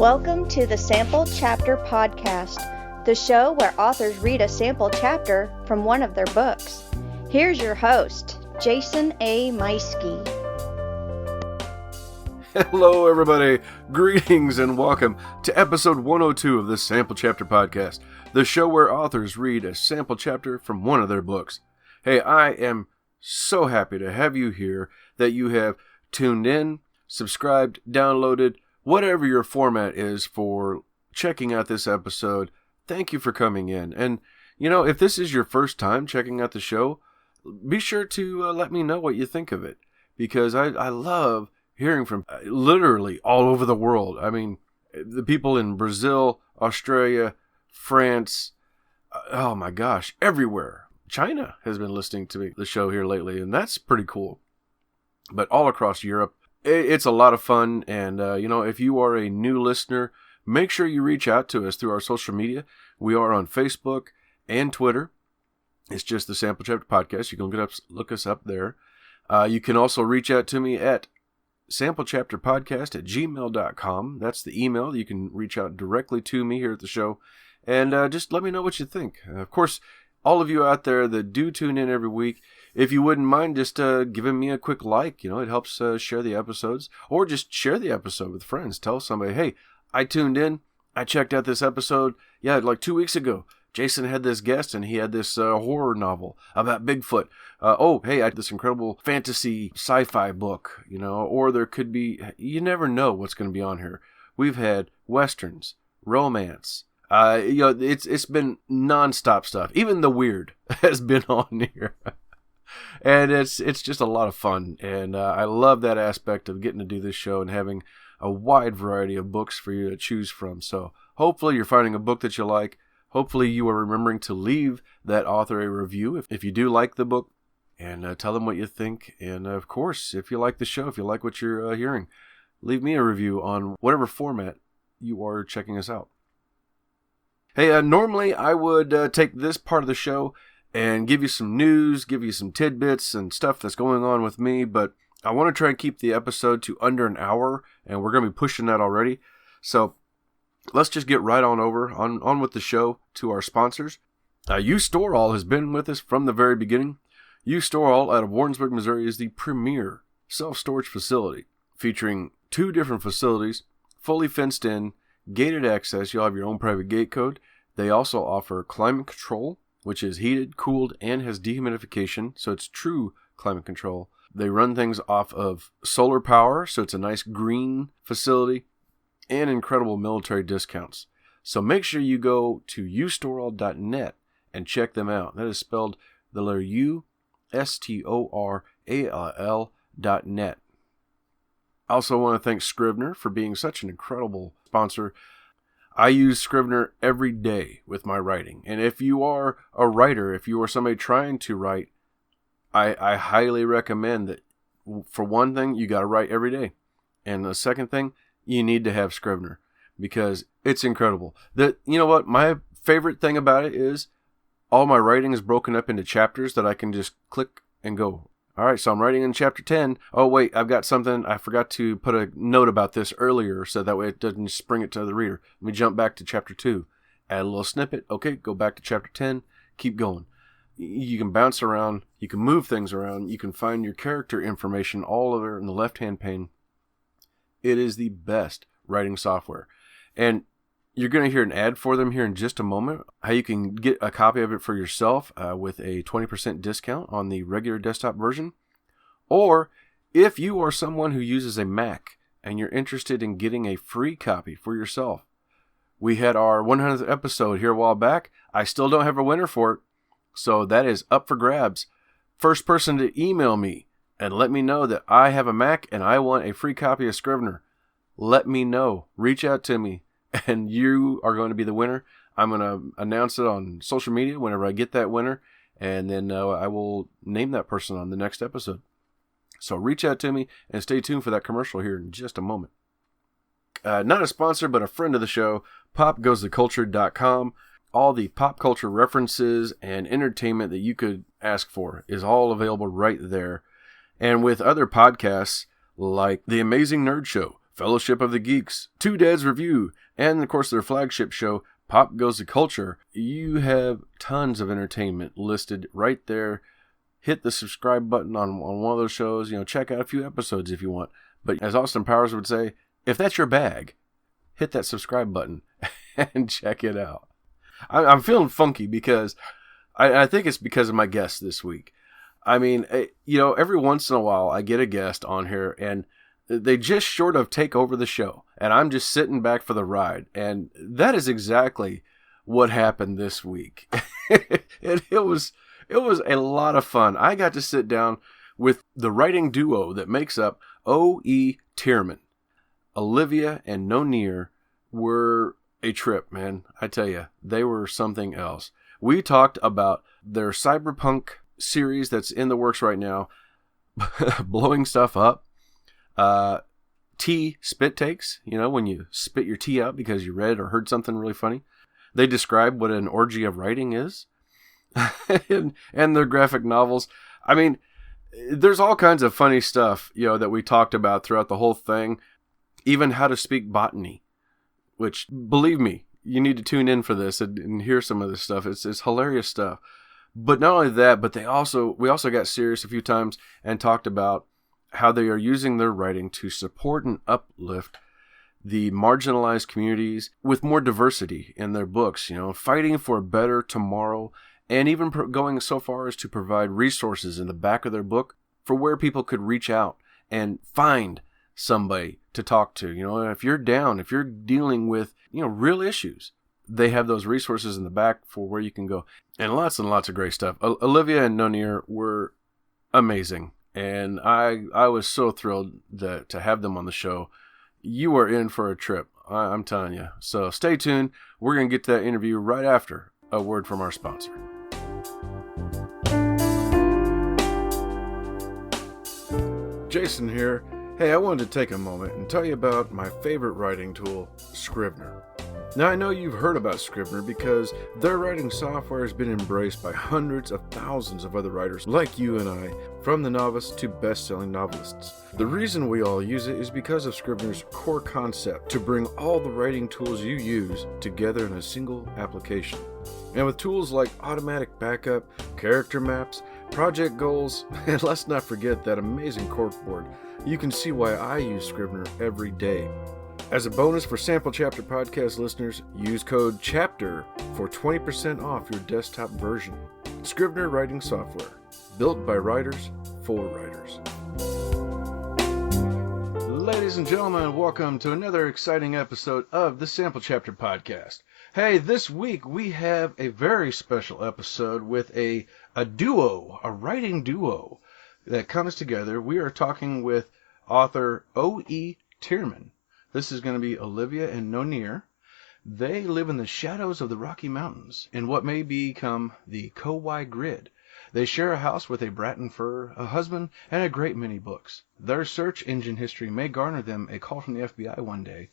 Welcome to the Sample Chapter Podcast, the show where authors read a sample chapter from one of their books. Here's your host, Jason A. Meiske. Hello, everybody. Greetings and welcome to episode 102 of the Sample Chapter Podcast, the show where authors read a sample chapter from one of their books. Hey, I am so happy to have you here, that you have tuned in, subscribed, downloaded, whatever your format is for checking out this episode. Thank you for coming in. And, if this is your first time checking out the show, be sure to let me know what you think of it, because I love hearing from literally all over the world. I mean, the people in Brazil, Australia, France, oh my gosh, everywhere. China has been listening to the show here lately, and that's pretty cool. But all across Europe, it's a lot of fun. And, if you are a new listener, make sure you reach out to us through our social media. We are on Facebook and Twitter. It's just the Sample Chapter Podcast. You can look us up there. You can also reach out to me at samplechapterpodcast@gmail.com. That's the email. You can reach out directly to me here at the show. And just let me know what you think. Of course, all of you out there that do tune in every week, if you wouldn't mind just giving me a quick like, it helps share the episodes, or just share the episode with friends. Tell somebody, hey, I tuned in, I checked out this episode, like 2 weeks ago. Jason had this guest, and he had this horror novel about Bigfoot. Hey, I had this incredible fantasy sci-fi book, or there could be, you never know what's going to be on here. We've had westerns, romance. It's been nonstop stuff. Even the weird has been on here. And it's just a lot of fun. And I love that aspect of getting to do this show and having a wide variety of books for you to choose from. So hopefully you're finding a book that you like. Hopefully you are remembering to leave that author a review if you do like the book, and tell them what you think. And of course, if you like the show, if you like what you're hearing, leave me a review on whatever format you are checking us out. Hey, normally I would take this part of the show and give you some news, give you some tidbits and stuff that's going on with me, but I want to try and keep the episode to under an hour, and we're going to be pushing that already. So let's just get right on with the show to our sponsors. U-Stor-All has been with us from the very beginning. U-Stor-All out of Warrensburg, Missouri is the premier self-storage facility, featuring 2 different facilities, fully fenced in, gated access. You'll have your own private gate code. They also offer climate control, which is heated, cooled, and has dehumidification, so it's true climate control. They run things off of solar power, so it's a nice green facility, and incredible military discounts. So make sure you go to U-Sto-R-All.net and check them out. That is spelled the letter U, STORALL.net. I also want to thank Scrivener for being such an incredible sponsor. I use Scrivener every day with my writing. And if you are a writer, if you are somebody trying to write, I highly recommend that. For one thing, you got to write every day. And the second thing, you need to have Scrivener, because it's incredible. What my favorite thing about it is all my writing is broken up into chapters that I can just click and go. All right, so I'm writing in chapter 10. Oh, wait, I've got something. I forgot to put a note about this earlier, so that way it doesn't spring it to the reader. Let me jump back to chapter 2. Add a little snippet. Okay, go back to chapter 10. Keep going. You can bounce around. You can move things around. You can find your character information all over in the left-hand pane. It is the best writing software. And you're going to hear an ad for them here in just a moment, how you can get a copy of it for yourself with a 20% discount on the regular desktop version. Or if you are someone who uses a Mac and you're interested in getting a free copy for yourself. We had our 100th episode here a while back. I still don't have a winner for it, so that is up for grabs. First person to email me and let me know that I have a Mac and I want a free copy of Scrivener, let me know. Reach out to me, and you are going to be the winner. I'm going to announce it on social media whenever I get that winner, and then I will name that person on the next episode. So reach out to me and stay tuned for that commercial here in just a moment. Not a sponsor, but a friend of the show, popgoestheculture.com. All the pop culture references and entertainment that you could ask for is all available right there. And with other podcasts like The Amazing Nerd Show, Fellowship of the Geeks, Two Dads Review, and of course their flagship show, Pop Goes the Culture. You have tons of entertainment listed right there. Hit the subscribe button on one of those shows. Check out a few episodes if you want. But as Austin Powers would say, if that's your bag, hit that subscribe button and check it out. I'm feeling funky because I think it's because of my guest this week. I mean, every once in a while I get a guest on here and they just short of take over the show. And I'm just sitting back for the ride. And that is exactly what happened this week. It was a lot of fun. I got to sit down with the writing duo that makes up O.E. Tearmann. Olivia and Nonir were a trip, man. I tell you, they were something else. We talked about their Cyberpunk series that's in the works right now, blowing stuff up, tea spit takes, when you spit your tea out because you read or heard something really funny. They describe what an orgy of writing is, and their graphic novels. I mean, there's all kinds of funny stuff, that we talked about throughout the whole thing, even how to speak botany, which, believe me, you need to tune in for this and hear some of this stuff. It's hilarious stuff. But not only that, but we also got serious a few times and talked about how they are using their writing to support and uplift the marginalized communities with more diversity in their books, fighting for a better tomorrow, and even going so far as to provide resources in the back of their book for where people could reach out and find somebody to talk to. If you're down, if you're dealing with, real issues, they have those resources in the back for where you can go. And lots of great stuff. Olivia and Nonir were amazing. And I was so thrilled to have them on the show. You are in for a trip, I'm telling you. So stay tuned. We're going to get to that interview right after a word from our sponsor. Jason here. Hey, I wanted to take a moment and tell you about my favorite writing tool, Scrivener. Now, I know you've heard about Scrivener because their writing software has been embraced by hundreds of thousands of other writers like you and I, from the novice to best-selling novelists. The reason we all use it is because of Scrivener's core concept to bring all the writing tools you use together in a single application. And with tools like automatic backup, character maps, project goals, and let's not forget that amazing corkboard, you can see why I use Scrivener every day. As a bonus for Sample Chapter Podcast listeners, use code CHAPTER for 20% off your desktop version. Scrivener writing software, built by writers for writers. Ladies and gentlemen, welcome to another exciting episode of the Sample Chapter Podcast. Hey, this week we have a very special episode with a duo, a writing duo that comes together. We are talking with author O.E. Tearmann. This is going to be Olivia and Nonir. They live in the shadows of the Rocky Mountains in what may become the Kauai Grid. They share a house with a Bratton fur, a husband, and a great many books. Their search engine history may garner them a call from the FBI one day.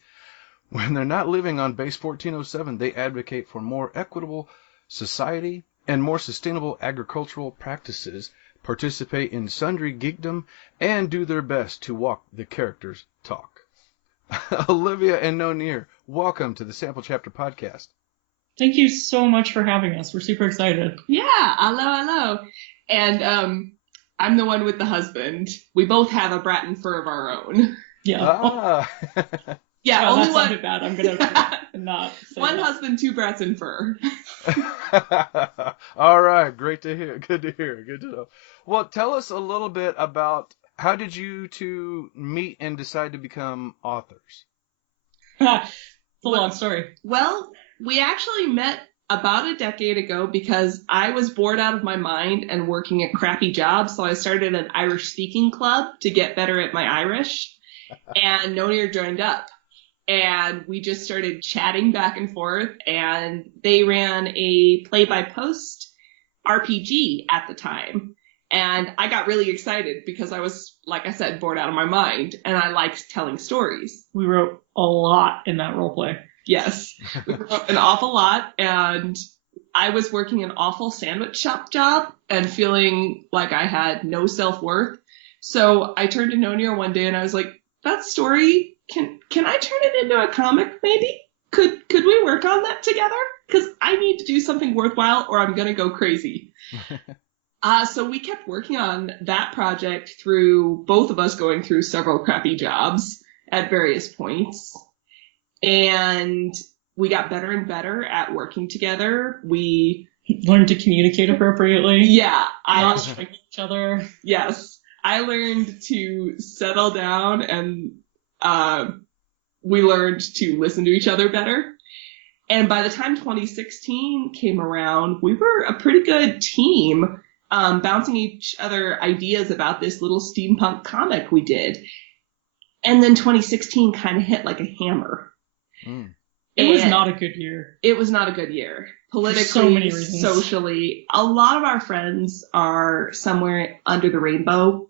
When they're not living on Base 1407, they advocate for more equitable society and more sustainable agricultural practices, participate in sundry geekdom, and do their best to walk the characters' talk. Olivia and Nonir, welcome to the Sample Chapter Podcast. Thank you so much for having us. We're super excited. Yeah, hello. And I'm the one with the husband. We both have a Bratton fur of our own. Yeah. Yeah, well, only that one. Sounded bad. I'm gonna not say one that. husband, two Bratton fur. All right, great to hear. Good to hear. Good to know. Well, tell us a little bit about how did you two meet and decide to become authors? It's a long story. Well, we actually met about a decade ago because I was bored out of my mind and working at crappy jobs, so I started an Irish speaking club to get better at my Irish, and Nonir joined up. And we just started chatting back and forth, and they ran a play-by-post RPG at the time. And I got really excited because I was, like I said, bored out of my mind, and I liked telling stories. We wrote a lot in that roleplay. Yes, we wrote an awful lot, and I was working an awful sandwich shop job and feeling like I had no self-worth. So I turned to Nonir one day and I was like, that story can I turn it into a comic maybe? Could we work on that together? Because I need to do something worthwhile or I'm going to go crazy. So we kept working on that project through both of us going through several crappy jobs at various points. And we got better and better at working together. We learned to communicate appropriately. Yeah. Not strike each other. Yes. I learned to settle down and we learned to listen to each other better. And by the time 2016 came around, we were a pretty good team, bouncing each other ideas about this little steampunk comic we did. And then 2016 kind of hit like a hammer. It was not a good year. It was not a good year. Politically, for so many reasons. Socially. A lot of our friends are somewhere under the rainbow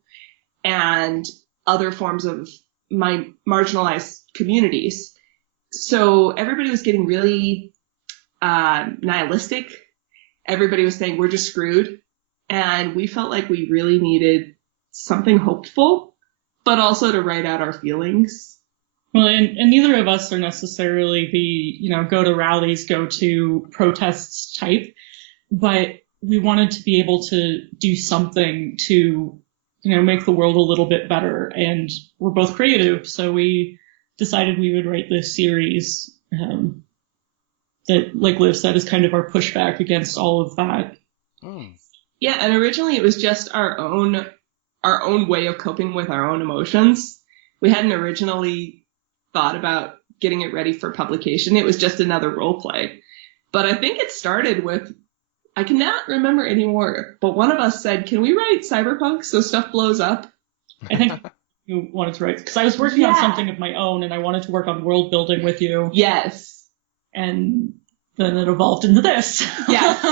and other forms of marginalized communities. So everybody was getting really nihilistic. Everybody was saying we're just screwed. And we felt like we really needed something hopeful, but also to write out our feelings. Well, and neither of us are necessarily the, go to rallies, go to protests type, but we wanted to be able to do something to, make the world a little bit better. And we're both creative, so we decided we would write this series that, like Liv said, is kind of our pushback against all of that. Yeah, and originally it was just our own way of coping with our own emotions. We hadn't originally thought about getting it ready for publication. It was just another role play. But I think it started with, I cannot remember anymore, but one of us said, can we write Cyberpunk so stuff blows up? I think you wanted to write, because I was working on something of my own and I wanted to work on world building with you. Yes. And then it evolved into this. Yes.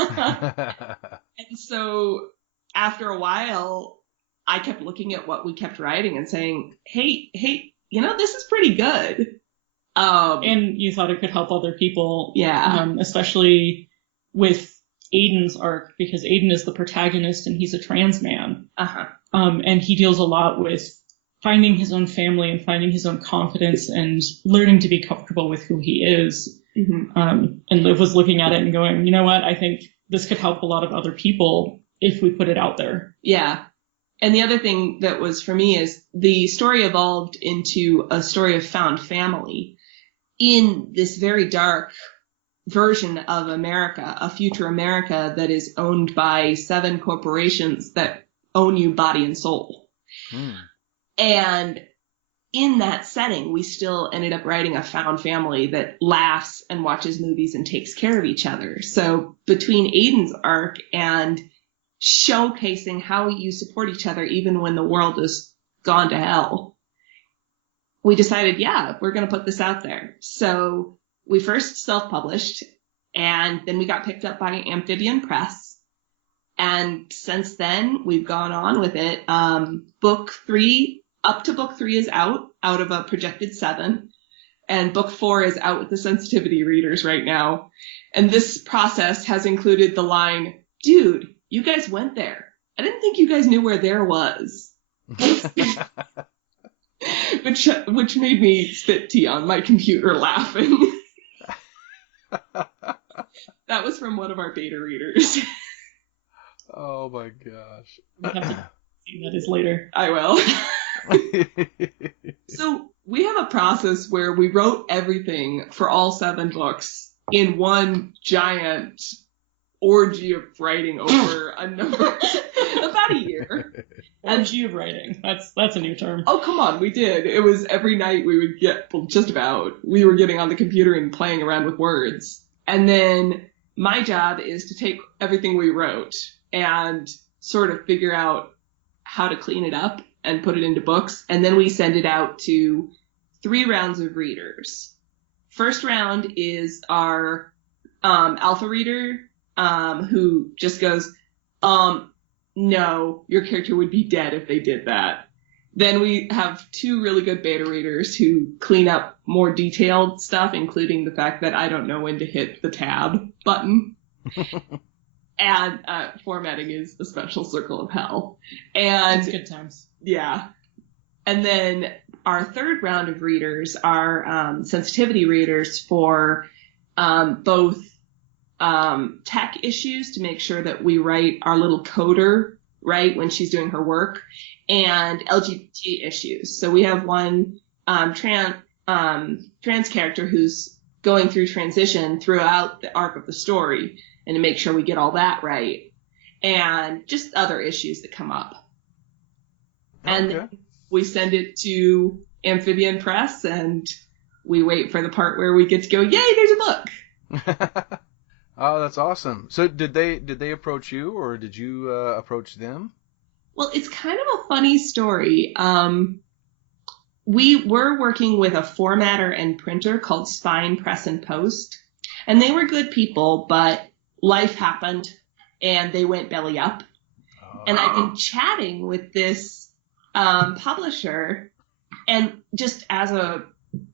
And so after a while, I kept looking at what we kept writing and saying, hey, this is pretty good. And you thought it could help other people. Yeah. Especially with Aiden's arc, because Aiden is the protagonist and he's a trans man. And he deals a lot with finding his own family and finding his own confidence and learning to be comfortable with who he is. And Liv was looking at it and going, you know what, I think this could help a lot of other people if we put it out there. Yeah. And the other thing that was for me is the story evolved into a story of found family in this very dark version of America, a future America that is owned by 7 corporations that own you body and soul. And in that setting, we still ended up writing a found family that laughs and watches movies and takes care of each other. So between Aiden's arc and showcasing how you support each other even when the world is gone to hell, we decided, we're going to put this out there. So we first self-published, and then we got picked up by Amphibian Press. And since then, we've gone on with it. Book 3 is out of a projected 7. And book 4 is out with the sensitivity readers right now. And this process has included the line, dude, you guys went there. I didn't think you guys knew where there was. Which made me spit tea on my computer laughing. That was from one of our beta readers. Oh my gosh. We'll have to see that is later. I will. So we have a process where we wrote everything for all 7 books in one giant orgy of writing over a number, about a year. Orgy of writing. That's a new term. Oh, come on. We did. It was every night we would get, we were getting on the computer and playing around with words. And then my job is to take everything we wrote and sort of figure out how to clean it up and put it into books. And then we send it out to 3 rounds of readers. First round is our alpha reader, who just goes, no, your character would be dead if they did that. Then we have 2 really good beta readers who clean up more detailed stuff, including the fact that I don't know when to hit the tab button. And formatting is a special circle of hell. And it's good times. Yeah. And then our third round of readers are sensitivity readers for both tech issues to make sure that we write our little coder right when she's doing her work, and LGBT issues. So we have one trans character who's going through transition throughout the arc of the story, and to make sure we get all that right, and just other issues that come up. Okay. And then we send it to Amphibian Press, and we wait for the part where we get to go, yay, there's a book. Oh, that's awesome. So did they approach you, or did you approach them? Well, it's kind of a funny story. We were working with a formatter and printer called SciFi Press and Post, and they were good people, but life happened and they went belly up. Oh. And I've been chatting with this publisher, and just as a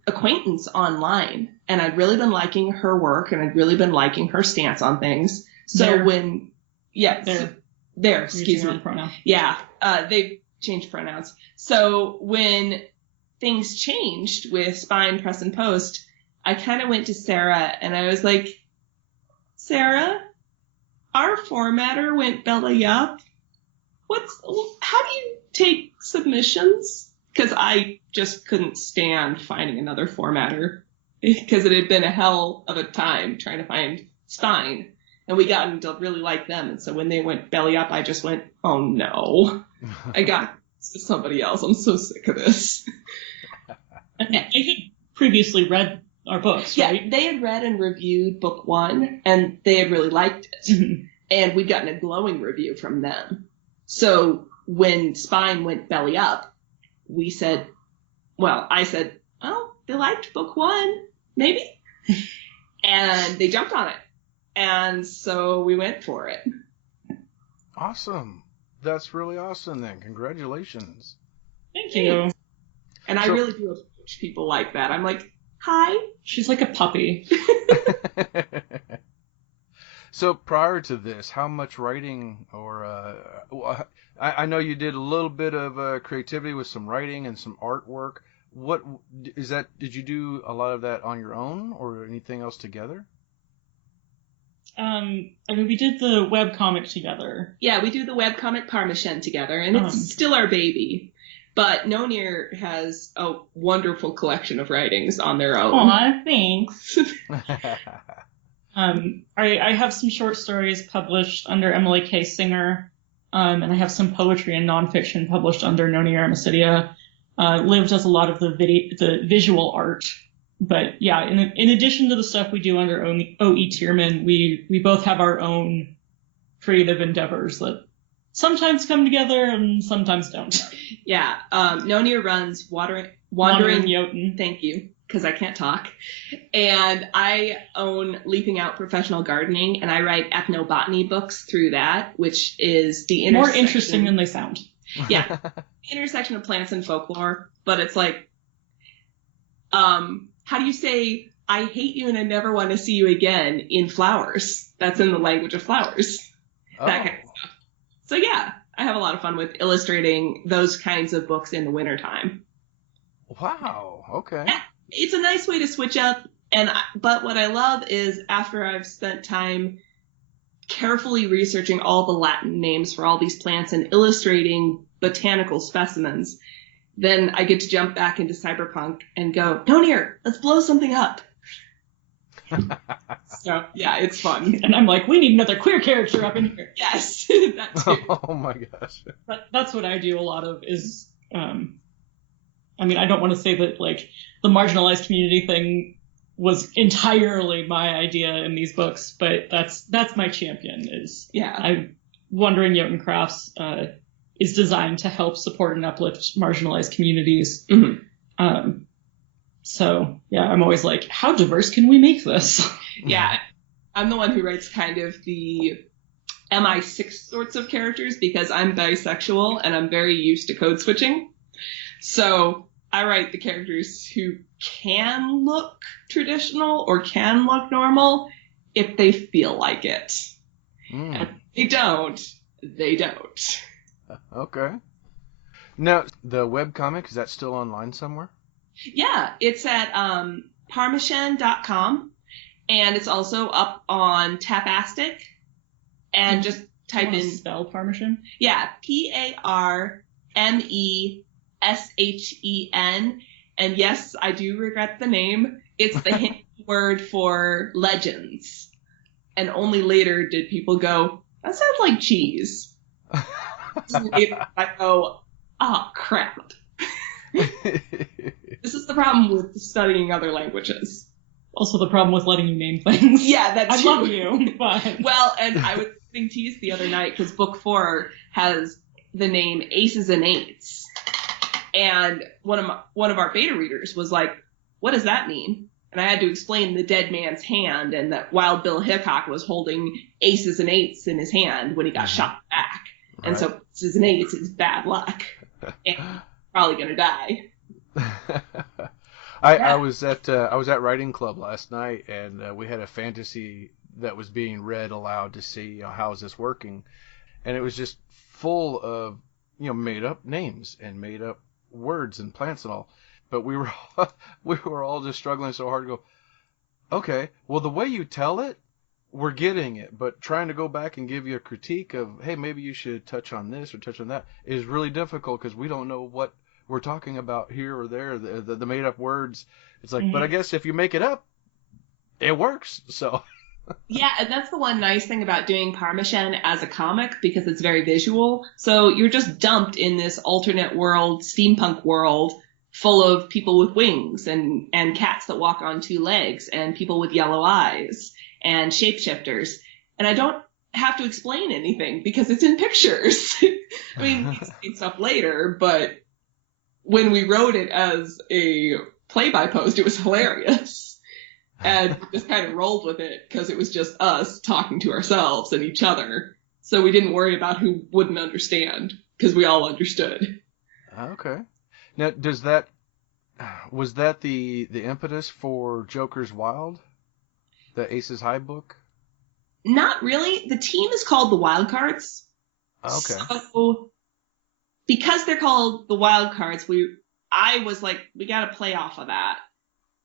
acquaintance online, and I'd really been liking her work, and I'd really been liking her stance on things. So excuse me. Yeah, they've changed pronouns. So when things changed with SciFi Press and Post, I kind of went to Sarah and I was like, Sarah, our formatter went belly up. How do you take submissions? Because I just couldn't stand finding another formatter, because it had been a hell of a time trying to find Spine, and we gotten to really like them. And so when they went belly up, I just went, oh no, I got somebody else. I'm so sick of this. They had previously read our books, right? Yeah, they had read and reviewed book 1, and they had really liked it. Mm-hmm. And we'd gotten a glowing review from them. So when Spine went belly up, I said, oh, they liked book 1, maybe. And they jumped on it. And so we went for it. Awesome. That's really awesome then. Congratulations. Thank you. And I really do approach people like that. I'm like, hi. She's like a puppy. So prior to this, how much writing or I know you did a little bit of creativity with some writing and some artwork. What is that? Did you do a lot of that on your own or anything else together? We did the webcomic together. Yeah, we do the webcomic Parmeshen together, and it's still our baby. But Nonir has a wonderful collection of writings on their own. Aw, thanks. I have some short stories published under Emily K. Singer, and I have some poetry and nonfiction published under Noni Armicidia. Liv does a lot of the visual art, but yeah, in addition to the stuff we do under O.E. Tearmann, we both have our own creative endeavors that sometimes come together and sometimes don't. Yeah, Noni runs Wandering Jotun. Thank you. Because I can't talk. And I own Leaping Out Professional Gardening, and I write ethnobotany books through that, which is the intersection. More interesting than they sound. Yeah. The intersection of plants and folklore. But it's like, how do you say, I hate you and I never want to see you again in flowers? That's in the language of flowers. Oh. That kind of stuff. So yeah, I have a lot of fun with illustrating those kinds of books in the wintertime. Wow. Okay. It's a nice way to switch up, but what I love is after I've spent time carefully researching all the Latin names for all these plants and illustrating botanical specimens, then I get to jump back into Cyberpunk and go, Nonir, let's blow something up. So, yeah, it's fun. And I'm like, we need another queer character up in here. Yes, that too. Oh my gosh. That's what I do a lot of is, I don't want to say that, like, the marginalized community thing was entirely my idea in these books, but that's my champion Wandering Jotun Crafts is designed to help support and uplift marginalized communities. Mm-hmm. So yeah, I'm always like, how diverse can we make this? Yeah, I'm the one who writes kind of the MI6 sorts of characters because I'm bisexual and I'm very used to code switching. So I write the characters who can look traditional or can look normal if they feel like it. And if they don't. Okay. Now, the webcomic, is that still online somewhere? Yeah, it's at parmeshen.com, and it's also up on Tapastic, and just type in... spell Parmeshen? Yeah, Parmeshen, and yes, I do regret the name. It's the Hindi word for legends. And only later did people go, that sounds like cheese. I go, oh, crap. This is the problem with studying other languages. Also the problem with letting you name things. Yeah, that's I true. love you, but... Well, and I was being teased the other night because book 4 has the name Aces and Eights. And one of our beta readers was like, what does that mean? And I had to explain the dead man's hand and that Wild Bill Hickok was holding aces and eights in his hand when he got shot back. Right. And so aces and eights is bad luck. And probably going to die. I was at writing club last night, and we had a fantasy that was being read aloud to see how is this working, and it was just full of made up names and made up words and plants and all. But we were all just struggling so hard to go, okay, well, the way you tell it, we're getting it. But trying to go back and give you a critique of, hey, maybe you should touch on this or touch on that is really difficult because we don't know what we're talking about here or there, the made up words. It's like, but I guess if you make it up, it works. So. Yeah, and that's the one nice thing about doing Parmeshen as a comic, because it's very visual. So you're just dumped in this alternate world, steampunk world, full of people with wings and cats that walk on 2 legs and people with yellow eyes and shapeshifters. And I don't have to explain anything because it's in pictures. I mean, we explain stuff later, but when we wrote it as a play-by-post, it was hilarious. And we just kind of rolled with it because it was just us talking to ourselves and each other. So we didn't worry about who wouldn't understand because we all understood. Okay. Now, was that the impetus for Joker's Wild, the Aces High book? Not really. The team is called the Wildcards. Okay. So because they're called the Wildcards, I was like, we got to play off of that.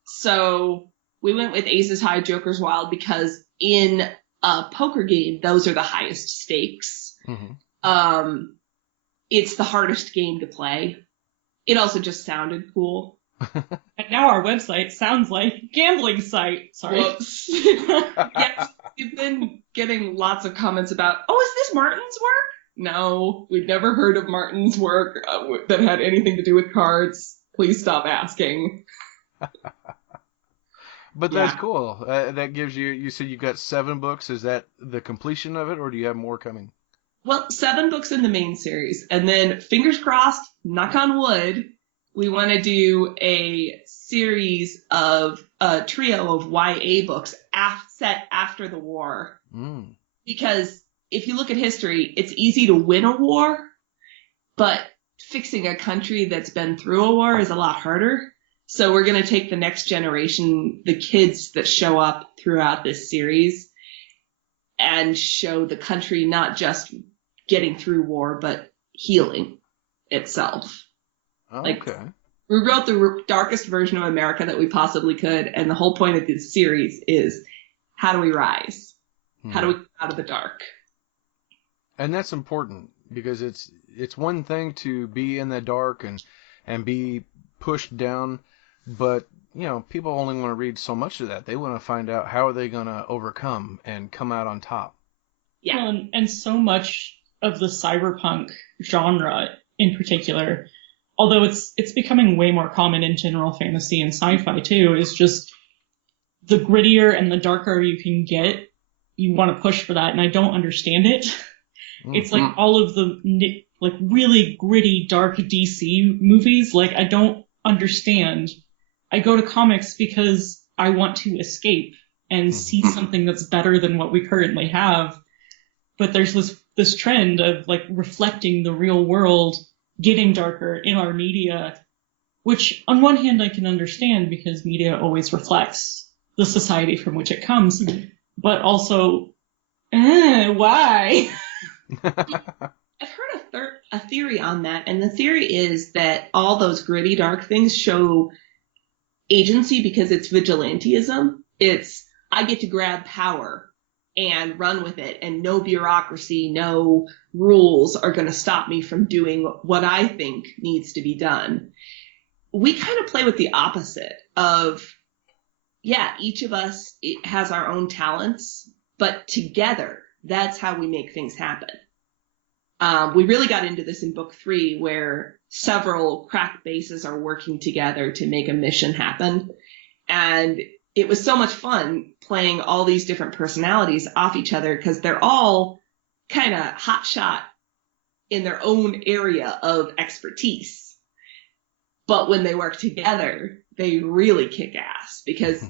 So we went with Aces High, Joker's Wild because in a poker game, those are the highest stakes. Mm-hmm. It's the hardest game to play. It also just sounded cool. And now our website sounds like a gambling site. Sorry. Whoops. Yes, we've been getting lots of comments about, is this Martin's work? No, we've never heard of Martin's work that had anything to do with cards. Please stop asking. But that's cool. That gives you said you got 7 books. Is that the completion of it, or do you have more coming? Well, 7 books in the main series. And then, fingers crossed, knock on wood, we want to do a series of a trio of YA books set after the war. Mm. Because if you look at history, it's easy to win a war, but fixing a country that's been through a war is a lot harder. So we're going to take the next generation, the kids that show up throughout this series, and show the country not just getting through war, but healing itself. Okay. Like, we wrote the darkest version of America that we possibly could, and the whole point of this series is, how do we rise? How do we get out of the dark? And that's important, because it's one thing to be in the dark and be pushed down, but people only want to read so much of that. They want to find out how are they going to overcome and come out on top. Yeah. Well, and so much of the cyberpunk genre in particular, although it's becoming way more common in general fantasy and sci-fi too, is just the grittier and the darker you can get, you want to push for that, and I don't understand it. Mm-hmm. It's like all of the like really gritty, dark DC movies, like I don't understand. I go to comics because I want to escape and see something that's better than what we currently have. But there's this trend of like reflecting the real world, getting darker in our media, which on one hand I can understand because media always reflects the society from which it comes, but also, why? I've heard a theory on that. And the theory is that all those gritty, dark things show agency because it's vigilantism. It's, I get to grab power and run with it, and no bureaucracy, no rules are going to stop me from doing what I think needs to be done. We kind of play with the opposite of, yeah, each of us has our own talents, but together, that's how we make things happen. We really got into this in book 3, where several crack bases are working together to make a mission happen. And it was so much fun playing all these different personalities off each other, because they're all kind of hotshot in their own area of expertise. But when they work together, they really kick ass, because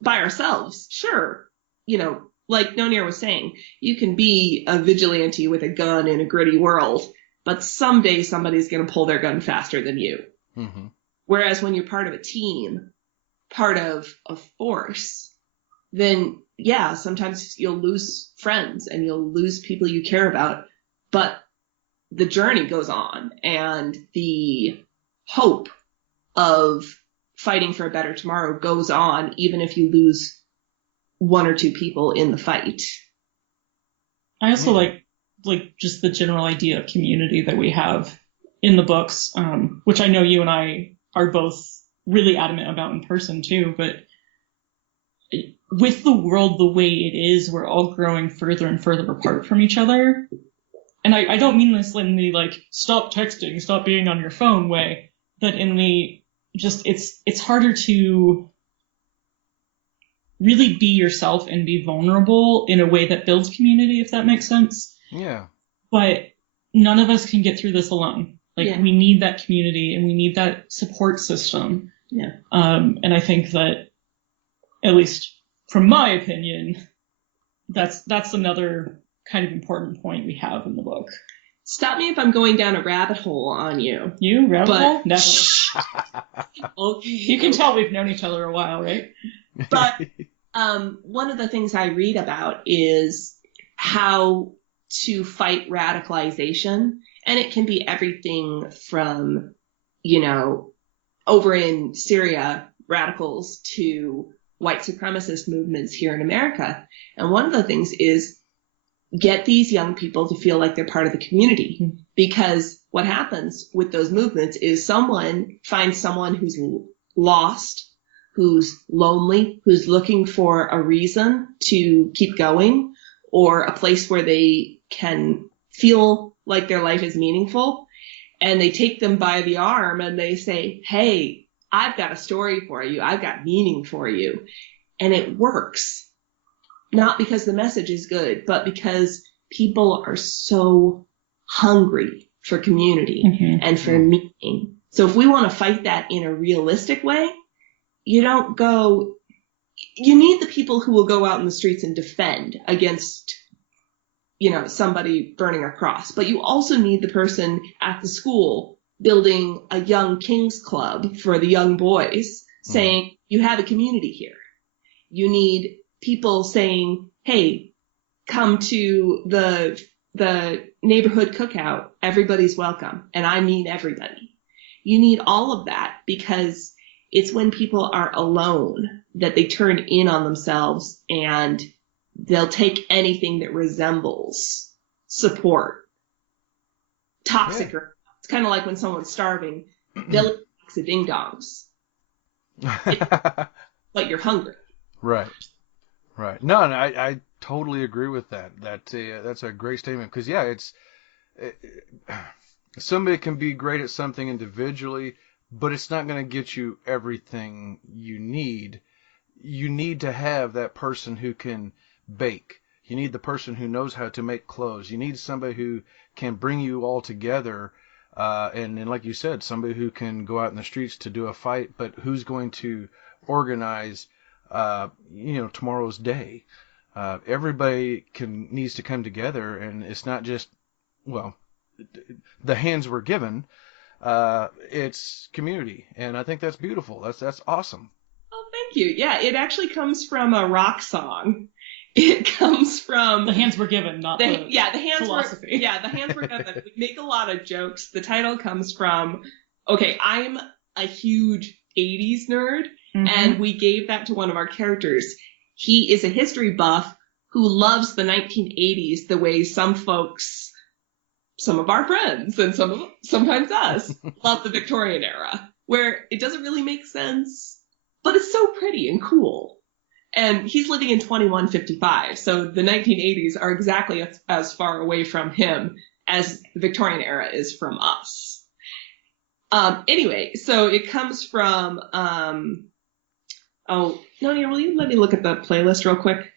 by ourselves, sure, you know, like Nonir was saying, you can be a vigilante with a gun in a gritty world, but someday somebody's going to pull their gun faster than you. Mm-hmm. Whereas when you're part of a team, part of a force, then yeah, sometimes you'll lose friends and you'll lose people you care about, but the journey goes on, and the hope of fighting for a better tomorrow goes on, even if you lose 1 or 2 people in the fight. I also like just the general idea of community that we have in the books, which I know you and I are both really adamant about in person too, but with the world the way it is, we're all growing further and further apart from each other. And I don't mean this in the like, stop texting, stop being on your phone way, but in the just, it's harder to really be yourself and be vulnerable in a way that builds community, if that makes sense. Yeah. But none of us can get through this alone. Like, we need that community and we need that support system. Yeah. And I think that, at least from my opinion, that's another kind of important point we have in the book. Stop me if I'm going down a rabbit hole on you. You? Rabbit hole? Never. Okay. You can tell we've known each other a while, right? But one of the things I read about is how to fight radicalization. And it can be everything from, you know, over in Syria, radicals, to white supremacist movements here in America. And one of the things is get these young people to feel like they're part of the community. Mm-hmm. Because what happens with those movements is someone finds someone who's lost, who's lonely, who's looking for a reason to keep going, or a place where they can feel like their life is meaningful. And they take them by the arm and they say, hey, I've got a story for you. I've got meaning for you. And it works. Not because the message is good, but because people are so hungry for community and for meaning. So if we want to fight that in a realistic way, you need the people who will go out in the streets and defend against, you know, somebody burning a cross. But you also need the person at the school building a young King's Club for the young boys, saying, you have a community here. You need people saying, hey, come to the neighborhood cookout. Everybody's welcome. And I mean everybody. You need all of that, because it's when people are alone that they turn in on themselves and they'll take anything that resembles support. Toxic. Yeah. It's kind of like when someone's starving, they'll eat a ding dongs. But you're hungry. Right. Right. No, and I totally agree with that. That's a great statement, because somebody can be great at something individually, but it's not going to get you everything you need. You need to have that person who can bake. You need the person who knows how to make clothes. You need somebody who can bring you all together. And like you said, somebody who can go out in the streets to do a fight, but who's going to organize, tomorrow's day. Everybody needs to come together, and it's not just, the hands were given. It's community, and I think that's beautiful. That's awesome. Oh, thank you. Yeah, it actually comes from a rock song. It comes from the hands were given, not the hands philosophy. The hands were given. We make a lot of jokes. The title comes from, okay, I'm a huge 80s nerd, and we gave that to one of our characters. He is a history buff who loves the 1980s the way some folks, some of our friends, and sometimes us, love the Victorian era, where it doesn't really make sense, but it's so pretty and cool. And he's living in 2155, so the 1980s are exactly as far away from him as the Victorian era is from us. Anyway, so it comes from, Nonia, will you let me look at the playlist real quick?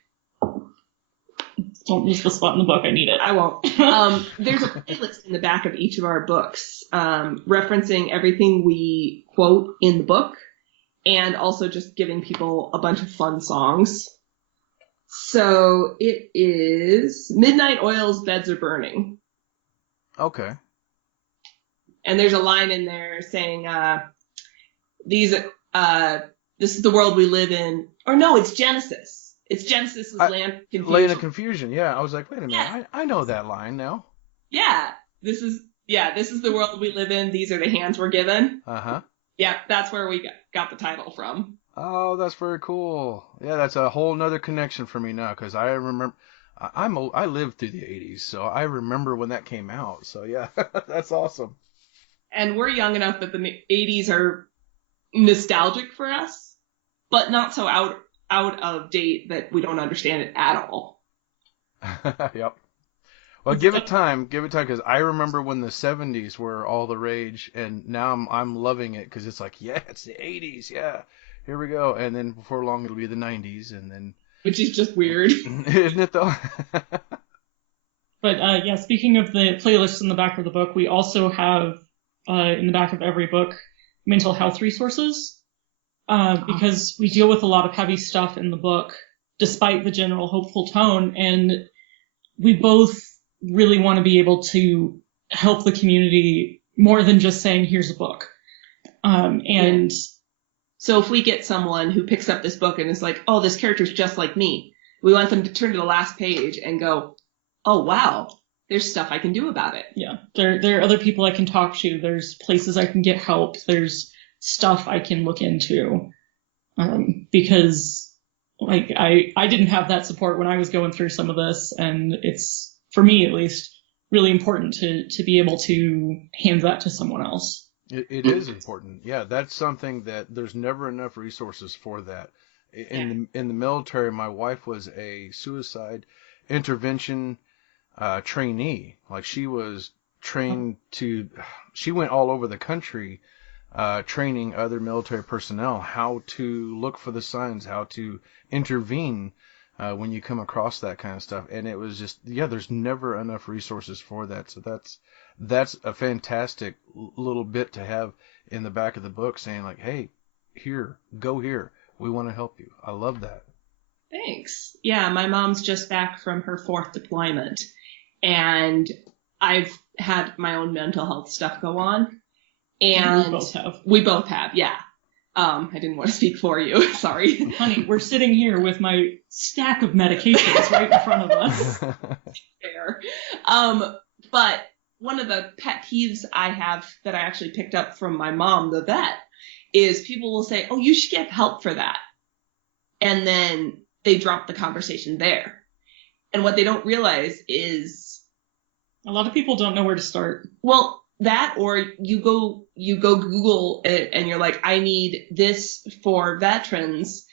Don't use the spot in the book, I need it. I won't. There's a playlist in the back of each of our books, referencing everything we quote in the book, and also just giving people a bunch of fun songs. So it is Midnight Oil's Beds Are Burning. Okay. And there's a line in there saying, this is the world we live in. Or no, it's Genesis. It's Genesis' Land of Confusion. Land of Confusion, yeah. I was like, wait a minute, yeah. I know that line now. Yeah. This is the world we live in. These are the hands we're given. Uh-huh. Yeah, that's where we got the title from. Oh, that's very cool. Yeah, that's a whole nother connection for me now, because I remember, I lived through the 80s, so I remember when that came out. So yeah, that's awesome. And we're young enough that the 80s are nostalgic for us, but not so out of date that we don't understand it at all. Yep. Well, give it time, because I remember when the 70s were all the rage, and now I'm loving it, because it's like, yeah, it's the 80s, yeah, here we go, and then before long it'll be the 90s, and then... Which is just weird. Isn't it, though? But, yeah, speaking of the playlists in the back of the book, we also have, in the back of every book, mental health resources, because we deal with a lot of heavy stuff in the book, despite the general hopeful tone, and we both really want to be able to help the community more than just saying, here's a book. And so if we get someone who picks up this book and is like, oh, this character's just like me, we want them to turn to the last page and go, oh, wow, there's stuff I can do about it. Yeah, there are other people I can talk to. There's places I can get help. There's stuff I can look into. Because like I didn't have that support when I was going through some of this, and it's, for me at least, really important to be able to hand that to someone else. It is important. Yeah, that's something that there's never enough resources for that. In the military, my wife was a suicide intervention trainee. Like, she was trained she went all over the country training other military personnel how to look for the signs, how to intervene when you come across that kind of stuff. And it was just, there's never enough resources for that. So that's a fantastic little bit to have in the back of the book, saying like, hey, go here. We want to help you. I love that. Thanks. Yeah, my mom's just back from her 4th deployment, and I've had my own mental health stuff go on. And we both have, yeah. I didn't want to speak for you. Sorry. Honey, we're sitting here with my stack of medications right in front of us. Fair. But one of the pet peeves I have that I actually picked up from my mom, the vet, is people will say, oh, you should get help for that. And then they drop the conversation there. And what they don't realize is... a lot of people don't know where to start. Well, that, or you go Google it and you're like, I need this for veterans,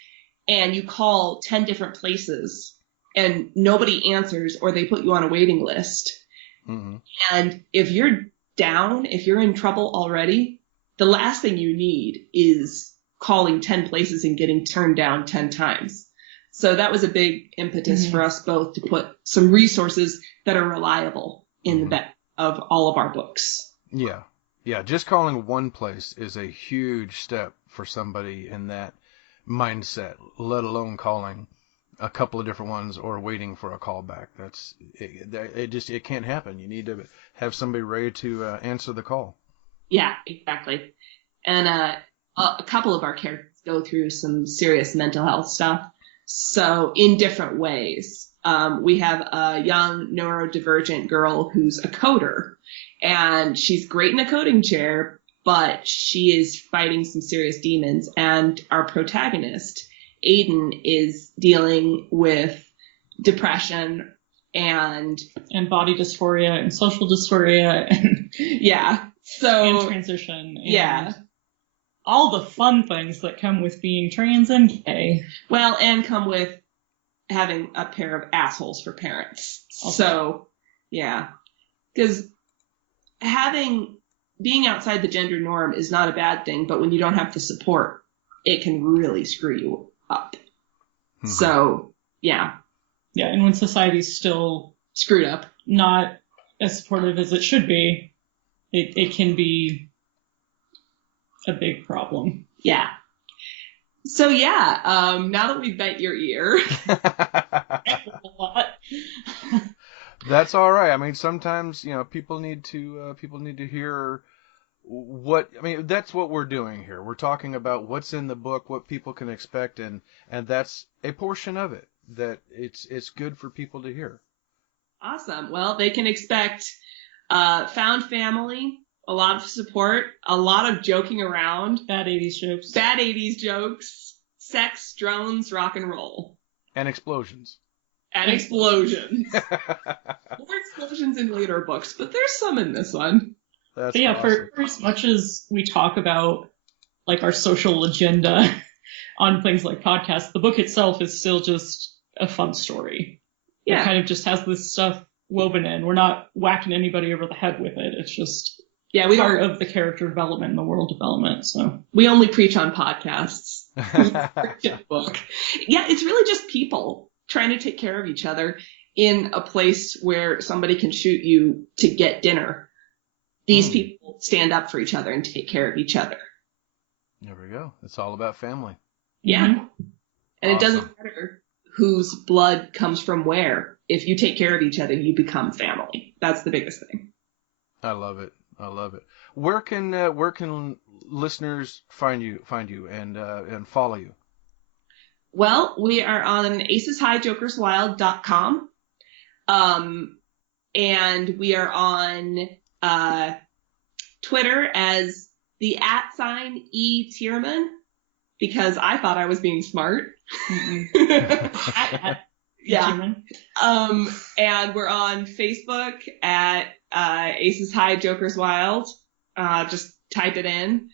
and you call 10 different places and nobody answers, or they put you on a waiting list. Mm-hmm. And if you're down, if you're in trouble already, the last thing you need is calling 10 places and getting turned down 10 times. So that was a big impetus for us both to put some resources that are reliable in the back of all of our books. Yeah. Yeah. Just calling one place is a huge step for somebody in that mindset, let alone calling a couple of different ones or waiting for a call back. It can't happen. You need to have somebody ready to answer the call. Yeah, exactly. And a couple of our characters go through some serious mental health stuff. So in different ways. We have a young neurodivergent girl who's a coder, and she's great in a coding chair, but she is fighting some serious demons. And our protagonist, Aiden, is dealing with depression and body dysphoria and social dysphoria and and transition and all the fun things that come with being trans and gay. Well, and come with having a pair of assholes for parents. Okay. So, yeah. Because being outside the gender norm is not a bad thing, but when you don't have the support, it can really screw you up. Mm-hmm. So, yeah. Yeah, and when society's still screwed up, not as supportive as it should be, it can be a big problem. Yeah. So yeah, now that we've bent your ear. A lot. That's all right. I mean, sometimes, people need to hear that's what we're doing here. We're talking about what's in the book, what people can expect, and that's a portion of it that it's good for people to hear. Awesome. Well, they can expect found family, a lot of support, a lot of joking around. Bad 80s jokes. Sex, drones, rock and roll. And explosions. More explosions in later books, but there's some in this one. That's awesome. For as much as we talk about like our social agenda on things like podcasts, the book itself is still just a fun story. Yeah. It kind of just has this stuff woven in. We're not whacking anybody over the head with it. It's just part of the character development and the world development. So we only preach on podcasts. Book. Yeah, it's really just people trying to take care of each other in a place where somebody can shoot you to get dinner. These people stand up for each other and take care of each other. There we go. It's all about family. Yeah. Mm-hmm. And It doesn't matter whose blood comes from where. If you take care of each other, you become family. That's the biggest thing. I love it. Where can listeners find you and follow you? Well, we are on aceshighjokerswild.com. And we are on Twitter as the @E because I thought I was being smart. Yeah. And we're on Facebook at Aces High Jokers Wild. Just type it in.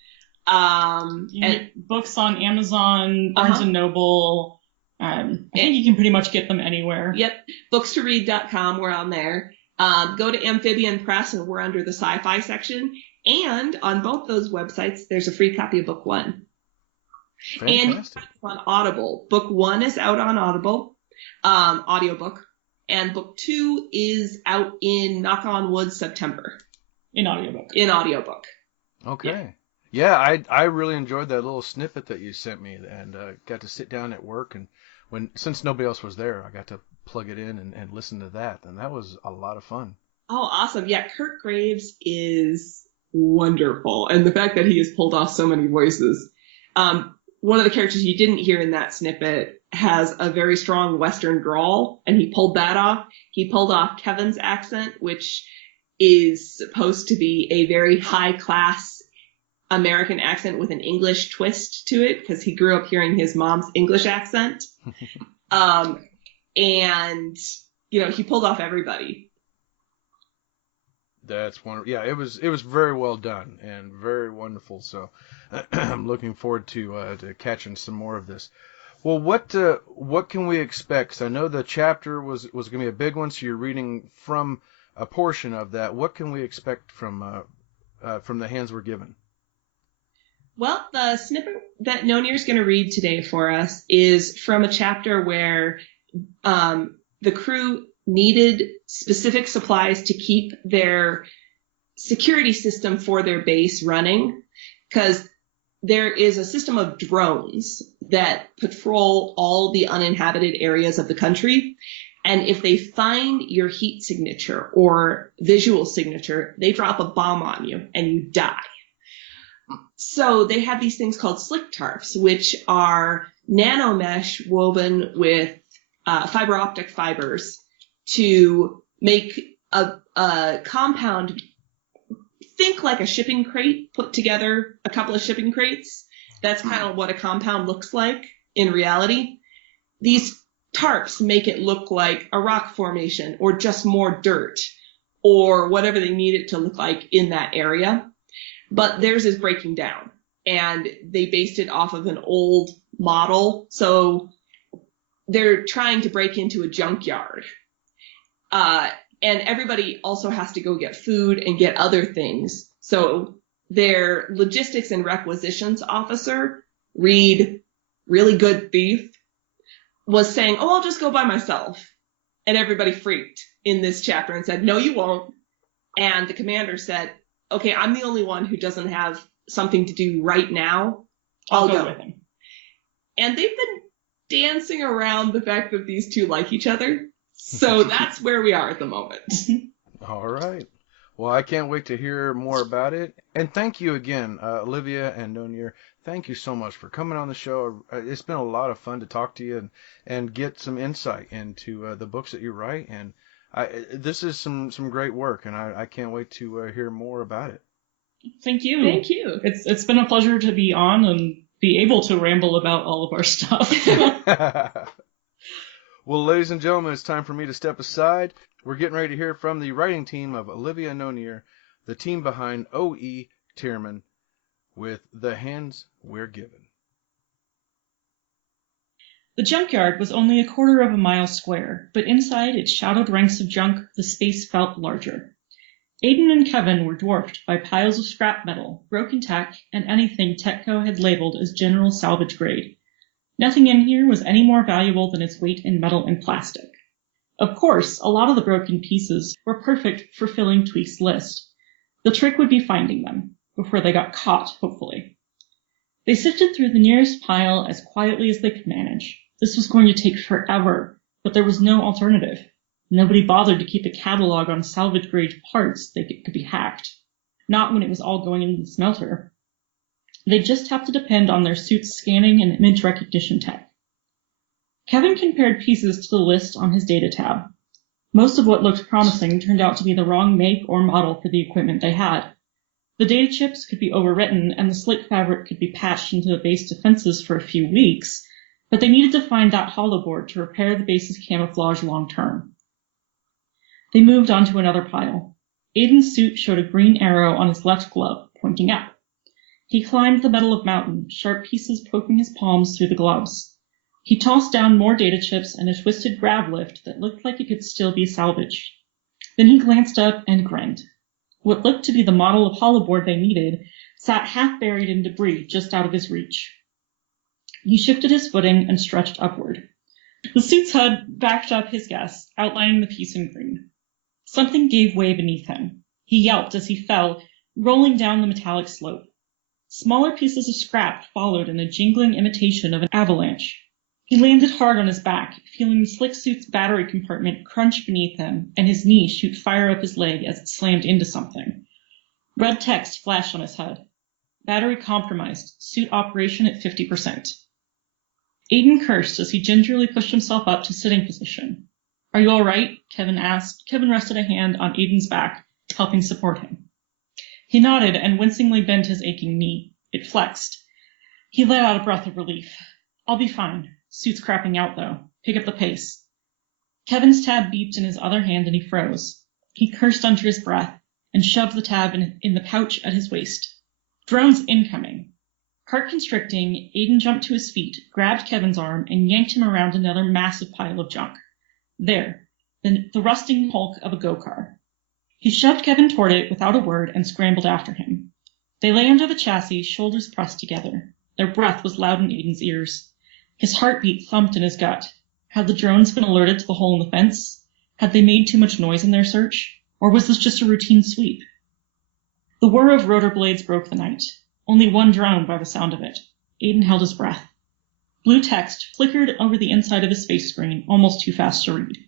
And books on Amazon, Barnes and Noble. I think you can pretty much get them anywhere. Yep. Bookstoread.com. We're on there. Go to Amphibian Press and we're under the SciFi section. And on both those websites, there's a free copy of Book 1. Fantastic. And on Audible. Book 1 is out on Audible, audiobook. And Book 2 is out in, knock on wood, September. In audiobook. Okay. Yeah, I really enjoyed that little snippet that you sent me and got to sit down at work. And since nobody else was there, I got to plug it in and listen to that. And that was a lot of fun. Oh, awesome. Yeah, Kurt Graves is wonderful. And the fact that he has pulled off so many voices. One of the characters you didn't hear in that snippet has a very strong Western drawl, and he pulled that off. He pulled off Kevin's accent, which is supposed to be a very high-class American accent with an English twist to it, because he grew up hearing his mom's English accent. And, he pulled off everybody. That's wonderful. Yeah, it was very well done and very wonderful. So I'm looking forward to catching some more of this. Well, what can we expect? 'Cause I know the chapter was going to be a big one, so you're reading from a portion of that. What can we expect from the hands we're given? Well, the snippet that Nonir's going to read today for us is from a chapter where the crew needed specific supplies to keep their security system for their base running, because there is a system of drones that patrol all the uninhabited areas of the country. And if they find your heat signature or visual signature, they drop a bomb on you and you die. So they have these things called slick tarps, which are nanomesh woven with fiber optic fibers to make a compound. Think like a shipping crate, put together a couple of shipping crates. That's kind of what a compound looks like in reality. These tarps make it look like a rock formation or just more dirt or whatever they need it to look like in that area. But theirs is breaking down, and they based it off of an old model. So they're trying to break into a junkyard. And everybody also has to go get food and get other things. So their logistics and requisitions officer, Reed, really good thief, was saying, oh, I'll just go by myself. And everybody freaked in this chapter and said, no, you won't. And the commander said, okay, I'm the only one who doesn't have something to do right now. I'll go with him. And they've been dancing around the fact that these two like each other. So that's where we are at the moment. All right. Well, I can't wait to hear more about it. And thank you again, Olivia and Nonir. Thank you so much for coming on the show. It's been a lot of fun to talk to you and get some insight into the books that you write. And this is some great work, and I can't wait to hear more about it. Thank you. Thank you. It's been a pleasure to be on and be able to ramble about all of our stuff. Well, ladies and gentlemen, it's time for me to step aside. We're getting ready to hear from the writing team of Olivia and Nonir, the team behind O.E. Tearmann, with The Hands We're Given. The junkyard was only a quarter of a mile square, but inside its shadowed ranks of junk, the space felt larger. Aiden and Kevin were dwarfed by piles of scrap metal, broken tech, and anything Techco had labeled as general salvage grade. Nothing in here was any more valuable than its weight in metal and plastic. Of course, a lot of the broken pieces were perfect for filling Tweak's list. The trick would be finding them, before they got caught, hopefully. They sifted through the nearest pile as quietly as they could manage. This was going to take forever, but there was no alternative. Nobody bothered to keep a catalog on salvage-grade parts that could be hacked. Not when it was all going into the smelter. They'd just have to depend on their suit's scanning and image recognition tech. Kevin compared pieces to the list on his data tab. Most of what looked promising turned out to be the wrong make or model for the equipment they had. The data chips could be overwritten and the slick fabric could be patched into the base defenses for a few weeks, but they needed to find that hollow board to repair the base's camouflage long term. They moved on to another pile. Aiden's suit showed a green arrow on his left glove, pointing up. He climbed the metal of mountain, sharp pieces poking his palms through the gloves. He tossed down more data chips and a twisted grab lift that looked like it could still be salvaged. Then he glanced up and grinned. What looked to be the model of holoboard they needed sat half buried in debris just out of his reach. He shifted his footing and stretched upward. The suit's HUD backed up his guess, outlining the piece in green. Something gave way beneath him. He yelped as he fell, rolling down the metallic slope. Smaller pieces of scrap followed in a jingling imitation of an avalanche. He landed hard on his back, feeling the slick suit's battery compartment crunch beneath him and his knee shoot fire up his leg as it slammed into something. Red text flashed on his HUD. Battery compromised. Suit operation at 50%. Aiden cursed as he gingerly pushed himself up to sitting position. Are you all right? Kevin asked. Kevin rested a hand on Aiden's back, helping support him. He nodded and wincingly bent his aching knee. It flexed. He let out a breath of relief. I'll be fine. Suit's crapping out, though. Pick up the pace. Kevin's tab beeped in his other hand and he froze. He cursed under his breath and shoved the tab in the pouch at his waist. Drones incoming. Heart constricting, Aiden jumped to his feet, grabbed Kevin's arm, and yanked him around another massive pile of junk. There, the rusting hulk of a go-car. He shoved Kevin toward it without a word and scrambled after him. They lay under the chassis, shoulders pressed together. Their breath was loud in Aiden's ears. His heartbeat thumped in his gut. Had the drones been alerted to the hole in the fence? Had they made too much noise in their search? Or was this just a routine sweep? The whir of rotor blades broke the night. Only one drone by the sound of it. Aiden held his breath. Blue text flickered over the inside of his space screen, almost too fast to read.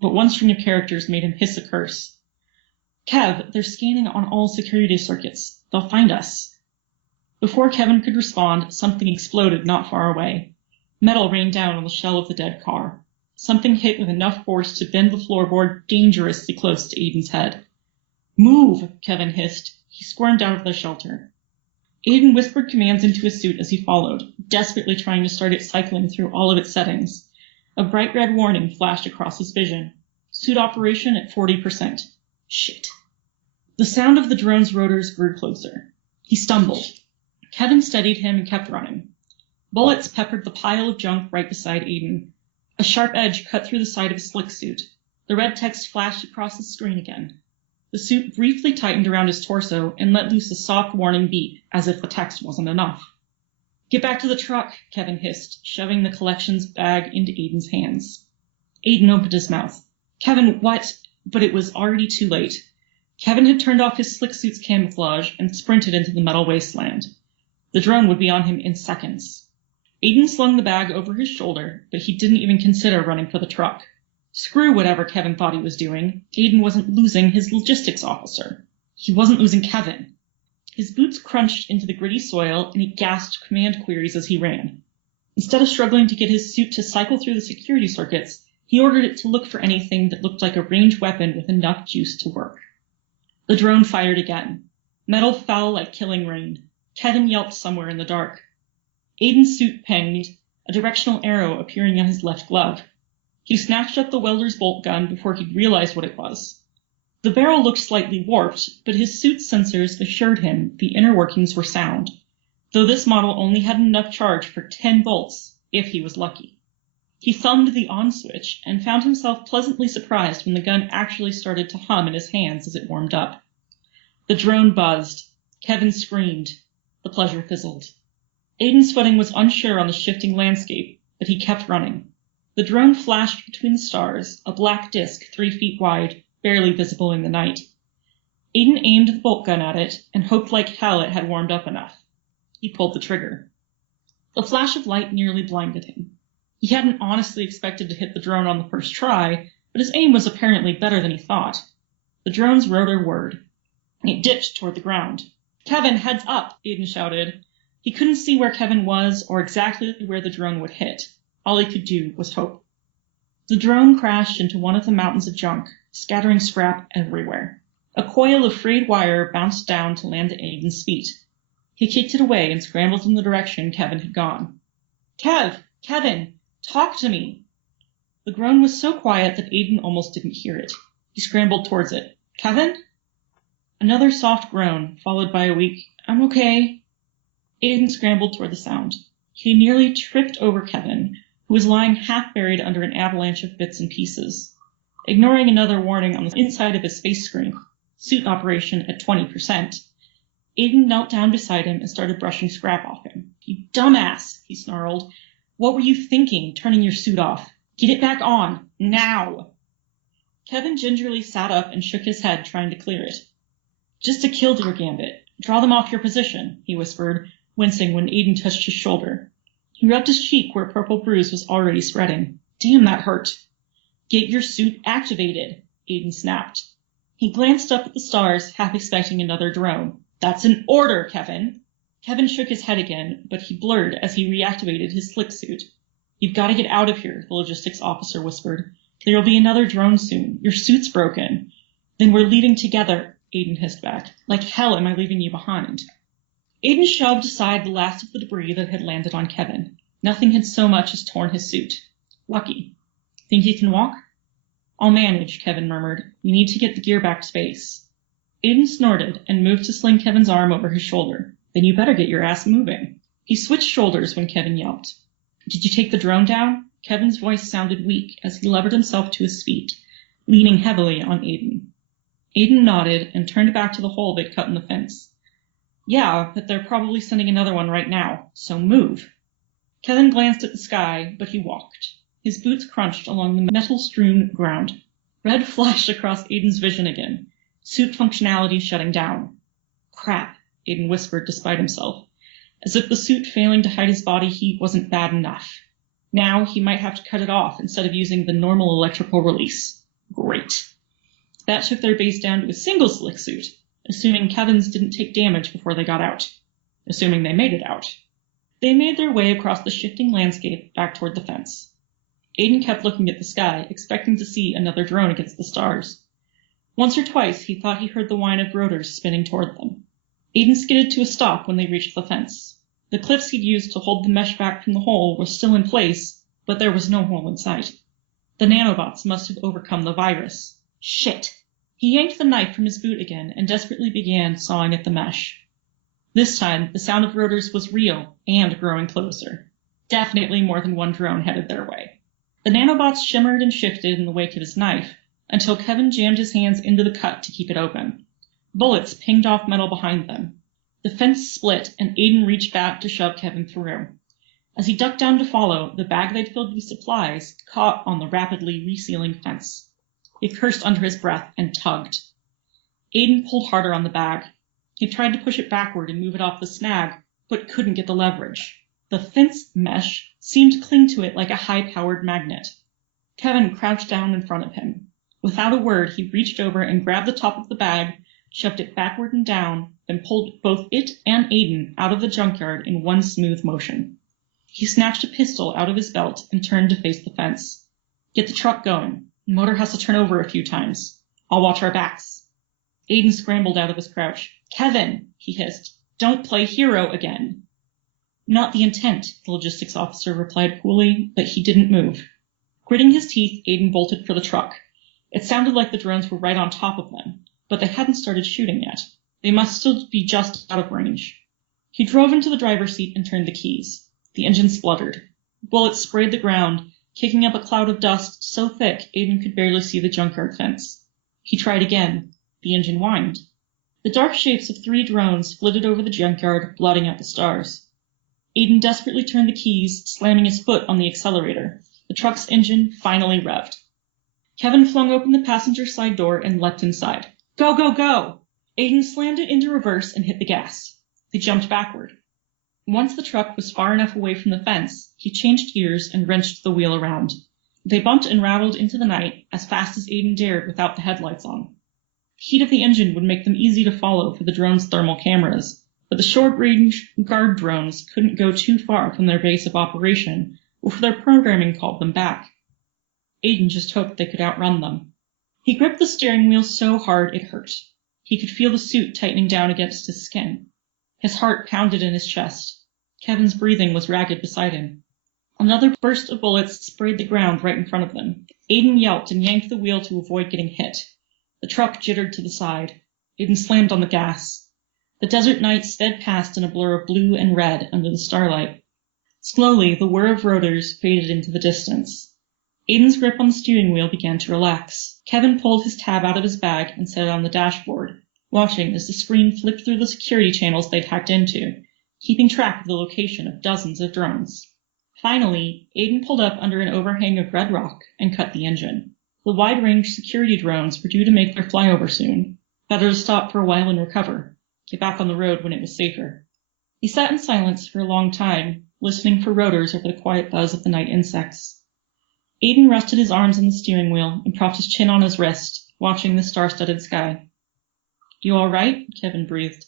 But one string of characters made him hiss a curse. Kev, they're scanning on all security circuits. They'll find us. Before Kevin could respond, something exploded not far away. Metal rained down on the shell of the dead car. Something hit with enough force to bend the floorboard dangerously close to Aiden's head. "Move!" Kevin hissed. He squirmed out of the shelter. Aiden whispered commands into his suit as he followed, desperately trying to start it cycling through all of its settings. A bright red warning flashed across his vision. Suit operation at 40%. Shit. The sound of the drone's rotors grew closer. He stumbled. Kevin steadied him and kept running. Bullets peppered the pile of junk right beside Aiden. A sharp edge cut through the side of his slick suit. The red text flashed across the screen again. The suit briefly tightened around his torso and let loose a soft warning beep, as if the text wasn't enough. "Get back to the truck," Kevin hissed, shoving the collections bag into Aiden's hands. Aiden opened his mouth. "Kevin, what?" But it was already too late. Kevin had turned off his slick suit's camouflage and sprinted into the metal wasteland. The drone would be on him in seconds. Aiden slung the bag over his shoulder, but he didn't even consider running for the truck. Screw whatever Kevin thought he was doing. Aiden wasn't losing his logistics officer. He wasn't losing Kevin. His boots crunched into the gritty soil, and he gasped command queries as he ran. Instead of struggling to get his suit to cycle through the security circuits, he ordered it to look for anything that looked like a ranged weapon with enough juice to work. The drone fired again. Metal fell like killing rain. Kevin yelped somewhere in the dark. Aiden's suit pinged, a directional arrow appearing on his left glove. He snatched up the welder's bolt gun before he'd realized what it was. The barrel looked slightly warped, but his suit's sensors assured him the inner workings were sound, though this model only had enough charge for 10 volts, if he was lucky. He thumbed the on switch and found himself pleasantly surprised when the gun actually started to hum in his hands as it warmed up. The drone buzzed. Kevin screamed. The pleasure fizzled. Aiden's footing was unsure on the shifting landscape, but he kept running. The drone flashed between the stars, a black disk 3 feet wide, barely visible in the night. Aiden aimed the bolt gun at it and hoped like hell it had warmed up enough. He pulled the trigger. The flash of light nearly blinded him. He hadn't honestly expected to hit the drone on the first try, but his aim was apparently better than he thought. The drone's rotor whirred. It dipped toward the ground. "Kevin, heads up!" Aiden shouted. He couldn't see where Kevin was or exactly where the drone would hit. All he could do was hope. The drone crashed into one of the mountains of junk, scattering scrap everywhere. A coil of frayed wire bounced down to land at Aiden's feet. He kicked it away and scrambled in the direction Kevin had gone. Kevin, talk to me!" The groan was so quiet that Aiden almost didn't hear it. He scrambled towards it. "Kevin?" Another soft groan, followed by a weak, "I'm okay." Aiden scrambled toward the sound. He nearly tripped over Kevin, who was lying half buried under an avalanche of bits and pieces. Ignoring another warning on the inside of his face screen, suit operation at 20%, Aiden knelt down beside him and started brushing scrap off him. "You dumbass," he snarled. "What were you thinking, turning your suit off? Get it back on, now!" Kevin gingerly sat up and shook his head, trying to clear it. "Just a killdeer gambit. Draw them off your position," he whispered, wincing when Aiden touched his shoulder. He rubbed his cheek where a purple bruise was already spreading. "Damn, that hurt." "Get your suit activated," Aiden snapped. He glanced up at the stars, half expecting another drone. "That's an order, Kevin." Kevin shook his head again, but he blurred as he reactivated his slick suit. "You've got to get out of here," the logistics officer whispered. "There'll be another drone soon. Your suit's broken." "Then we're leaving together," Aiden hissed back. "Like hell am I leaving you behind." Aiden shoved aside the last of the debris that had landed on Kevin. Nothing had so much as torn his suit. Lucky. "Think you can walk?" "I'll manage," Kevin murmured. "We need to get the gear back to base." Aiden snorted and moved to sling Kevin's arm over his shoulder. "Then you better get your ass moving." He switched shoulders when Kevin yelped. "Did you take the drone down?" Kevin's voice sounded weak as he levered himself to his feet, leaning heavily on Aiden. Aiden nodded and turned back to the hole they'd cut in the fence. "Yeah, but they're probably sending another one right now, so move." Kevin glanced at the sky, but he walked. His boots crunched along the metal-strewn ground. Red flashed across Aiden's vision again, suit functionality shutting down. "Crap," Aiden whispered despite himself, as if the suit failing to hide his body heat wasn't bad enough. Now he might have to cut it off instead of using the normal electrical release. Great. That took their base down to a single slick suit, assuming Kevin's didn't take damage before they got out. Assuming they made it out. They made their way across the shifting landscape back toward the fence. Aiden kept looking at the sky, expecting to see another drone against the stars. Once or twice he thought he heard the whine of rotors spinning toward them. Aiden skidded to a stop when they reached the fence. The clips he'd used to hold the mesh back from the hole were still in place, but there was no hole in sight. The nanobots must have overcome the virus. Shit! He yanked the knife from his boot again and desperately began sawing at the mesh. This time, the sound of rotors was real and growing closer. Definitely more than one drone headed their way. The nanobots shimmered and shifted in the wake of his knife, until Kevin jammed his hands into the cut to keep it open. Bullets pinged off metal behind them. The fence split, and Aiden reached back to shove Kevin through. As he ducked down to follow, the bag they'd filled with supplies caught on the rapidly resealing fence. He cursed under his breath and tugged. Aiden pulled harder on the bag. He tried to push it backward and move it off the snag, but couldn't get the leverage. The fence mesh seemed to cling to it like a high-powered magnet. Kevin crouched down in front of him. Without a word, he reached over and grabbed the top of the bag, shoved it backward and down, then pulled both it and Aiden out of the junkyard in one smooth motion. He snatched a pistol out of his belt and turned to face the fence. Get the truck going. The motor has to turn over a few times. I'll watch our backs. Aiden scrambled out of his crouch. Kevin, he hissed, don't play hero again. Not the intent, the logistics officer replied coolly, but he didn't move. Gritting his teeth, Aiden bolted for the truck. It sounded like the drones were right on top of them, but they hadn't started shooting yet. They must still be just out of range. He drove into the driver's seat and turned the keys. The engine spluttered. Bullets sprayed the ground, kicking up a cloud of dust so thick Aiden could barely see the junkyard fence. He tried again. The engine whined. The dark shapes of 3 drones flitted over the junkyard, blotting out the stars. Aiden desperately turned the keys, slamming his foot on the accelerator. The truck's engine finally revved. Kevin flung open the passenger side door and leapt inside. Go, go, go! Aiden slammed it into reverse and hit the gas. They jumped backward. Once the truck was far enough away from the fence, he changed gears and wrenched the wheel around. They bumped and rattled into the night as fast as Aiden dared without the headlights on. The heat of the engine would make them easy to follow for the drone's thermal cameras, but the short-range guard drones couldn't go too far from their base of operation before their programming called them back. Aiden just hoped they could outrun them. He gripped the steering wheel so hard it hurt. He could feel the suit tightening down against his skin. His heart pounded in his chest. Kevin's breathing was ragged beside him. Another burst of bullets sprayed the ground right in front of them. Aiden yelped and yanked the wheel to avoid getting hit. The truck jittered to the side. Aiden slammed on the gas. The desert night sped past in a blur of blue and red under the starlight. Slowly, the whir of rotors faded into the distance. Aiden's grip on the steering wheel began to relax. Kevin pulled his tab out of his bag and set it on the dashboard, watching as the screen flipped through the security channels they'd hacked into, keeping track of the location of dozens of drones. Finally, Aiden pulled up under an overhang of red rock and cut the engine. The wide-range security drones were due to make their flyover soon. Better to stop for a while and recover, get back on the road when it was safer. He sat in silence for a long time, listening for rotors over the quiet buzz of the night insects. Aiden rested his arms on the steering wheel and propped his chin on his wrist, watching the star-studded sky. You all right? Kevin breathed.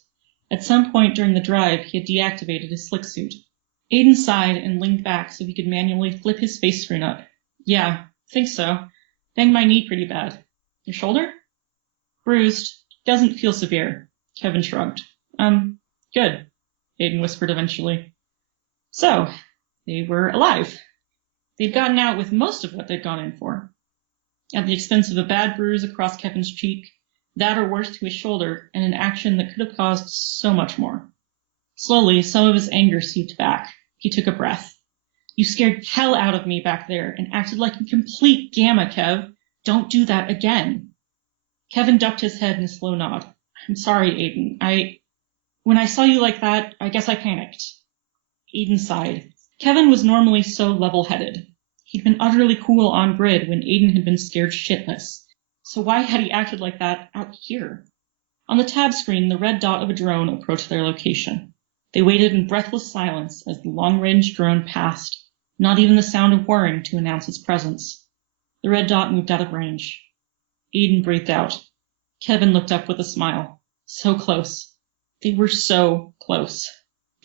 At some point during the drive, he had deactivated his slick suit. Aiden sighed and leaned back so he could manually flip his face screen up. Yeah, think so. Banged my knee pretty bad. Your shoulder? Bruised. Doesn't feel severe. Kevin shrugged. Good, Aiden whispered eventually. So, they were alive. They'd gotten out with most of what they'd gone in for. At the expense of a bad bruise across Kevin's cheek, that or worse to his shoulder, and an action that could have caused so much more. Slowly, some of his anger seeped back. He took a breath. You scared hell out of me back there and acted like a complete gamma, Kev. Don't do that again. Kevin ducked his head in a slow nod. I'm sorry, Aiden. When I saw you like that, I guess I panicked. Aiden sighed. Kevin was normally so level-headed. He'd been utterly cool on grid when Aiden had been scared shitless. So why had he acted like that out here? On the tab screen, the red dot of a drone approached their location. They waited in breathless silence as the long-range drone passed, not even the sound of whirring to announce its presence. The red dot moved out of range. Aiden breathed out. Kevin looked up with a smile. So close. They were so close.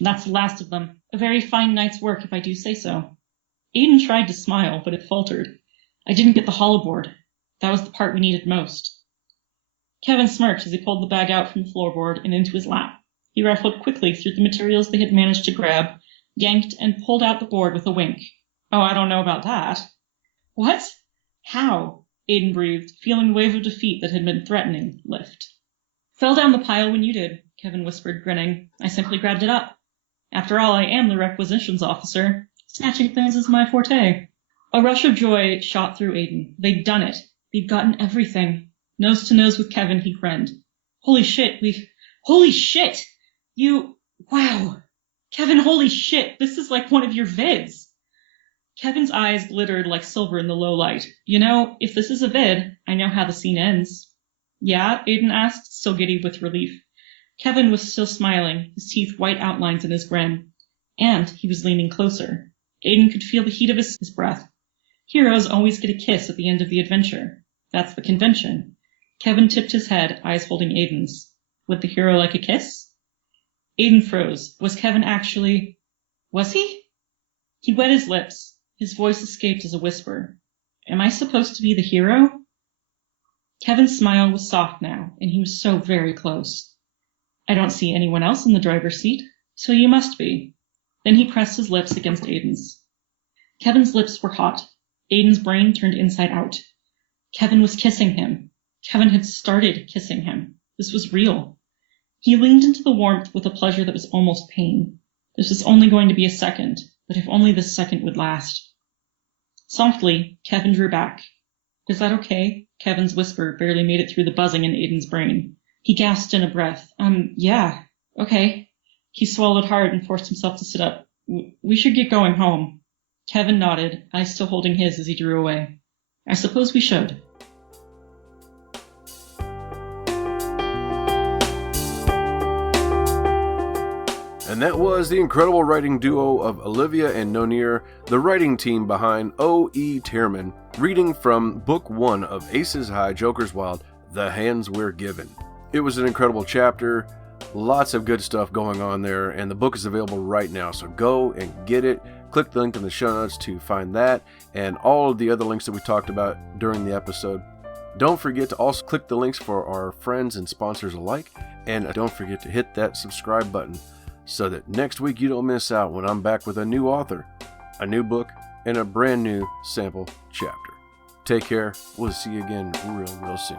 That's the last of them. A very fine night's work, if I do say so. Aiden tried to smile, but it faltered. I didn't get the holoboard. That was the part we needed most. Kevin smirked as he pulled the bag out from the floorboard and into his lap. He rifled quickly through the materials they had managed to grab, yanked, and pulled out the board with a wink. Oh, I don't know about that. What? How? Aiden breathed, feeling the wave of defeat that had been threatening lift. Fell down the pile when you did, Kevin whispered, grinning. I simply grabbed it up. After all, I am the requisitions officer. Snatching things is my forte. A rush of joy shot through Aiden. They'd done it. They'd gotten everything. Nose to nose with Kevin, he grinned. Holy shit, Holy shit! Wow! Kevin, holy shit, this is like one of your vids. Kevin's eyes glittered like silver in the low light. You know, if this is a vid, I know how the scene ends. Yeah? Aiden asked, still giddy with relief. Kevin was still smiling, his teeth white outlines in his grin. And he was leaning closer. Aiden could feel the heat of his breath. Heroes always get a kiss at the end of the adventure. That's the convention. Kevin tipped his head, eyes holding Aiden's. Would the hero like a kiss? Aiden froze. Was Kevin actually... Was he? He wet his lips. His voice escaped as a whisper. Am I supposed to be the hero? Kevin's smile was soft now, and he was so very close. I don't see anyone else in the driver's seat, so you must be. Then he pressed his lips against Aiden's. Kevin's lips were hot. Aiden's brain turned inside out. Kevin was kissing him. Kevin had started kissing him. This was real. He leaned into the warmth with a pleasure that was almost pain. This was only going to be a second, but if only this second would last. Softly, Kevin drew back. Is that okay? Kevin's whisper barely made it through the buzzing in Aiden's brain. He gasped in a breath. Yeah, okay. He swallowed hard and forced himself to sit up. We should get going home. Kevin nodded, eyes still holding his as he drew away. I suppose we should. And that was the incredible writing duo of Olivia and Nonir, the writing team behind O.E. Tearmann, reading from Book 1 of Aces High, Joker's Wild, The Hands We're Given. It was an incredible chapter, lots of good stuff going on there, and the book is available right now, so go and get it. Click the link in the show notes to find that, and all of the other links that we talked about during the episode. Don't forget to also click the links for our friends and sponsors alike, and don't forget to hit that subscribe button, so that next week you don't miss out when I'm back with a new author, a new book, and a brand new sample chapter. Take care. We'll see you again real soon.